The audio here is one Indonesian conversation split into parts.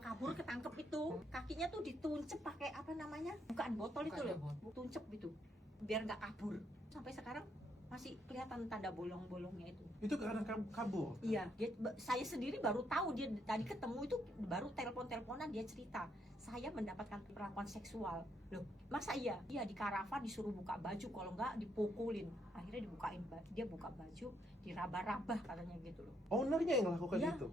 yang kabur ketangkep itu, kakinya tuh dituncep pakai apa namanya, bukaan botol itu loh, tuncep gitu biar nggak kabur. Sampai sekarang masih kelihatan tanda bolong-bolongnya itu. Itu karena kabur? Iya, saya sendiri baru tahu dia tadi ketemu itu, baru telepon-teleponan dia cerita saya mendapatkan perlakuan seksual. Loh, masa iya? Iya, di karavan disuruh buka baju, kalau enggak dipukulin. Akhirnya dibukain, dia buka baju, diraba-raba katanya gitu loh. Ownernya yang lakukan Ya, itu?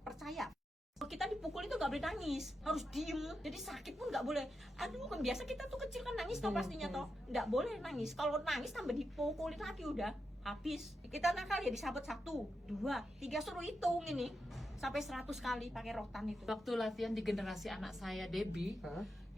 percaya. Kalau kita dipukul itu nggak boleh nangis, harus diem. Jadi sakit pun nggak boleh. Aduh, kan biasa kita tuh kecil kan nangis toh pastinya toh. Nggak boleh nangis. Kalau nangis tambah dipukulin lagi udah habis. Kita nakal ya disabet 1, 2, 3 suruh hitung ini sampai 100 kali pakai rotan itu. Waktu latihan di generasi anak saya Debbie,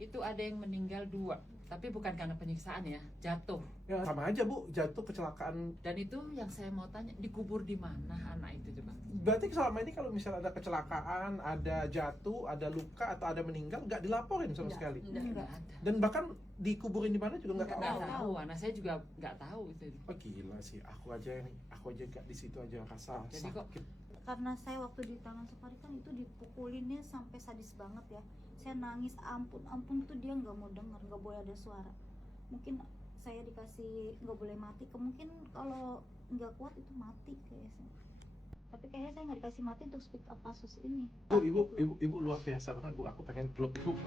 itu ada yang meninggal 2, tapi bukan karena penyiksaan ya, jatuh. Ya, sama aja Bu, jatuh kecelakaan. Dan itu yang saya mau tanya, dikubur di mana anak itu coba? Berarti selama ini kalau misalnya ada kecelakaan, ada jatuh, ada luka atau ada meninggal, nggak dilaporin sama sekali. Enggak ada. Dan bahkan dikuburin di mana juga nggak Nggak tahu. tahu, anak saya juga nggak tahu itu. Oh gila sih, aku aja nggak di situ aja rasa Jadi kok sakit. Karena saya waktu di Taman Safari kan itu dipukulinnya sampai sadis banget ya. Saya nangis ampun tuh dia nggak mau dengar, nggak boleh ada suara. Mungkin saya dikasih nggak boleh mati, kemungkin kalau nggak kuat itu mati kayaknya. Tapi kayaknya saya nggak dikasih mati untuk speak up kasus ini. Ibu luar biasa banget Bu, aku pengen peluk Ibu.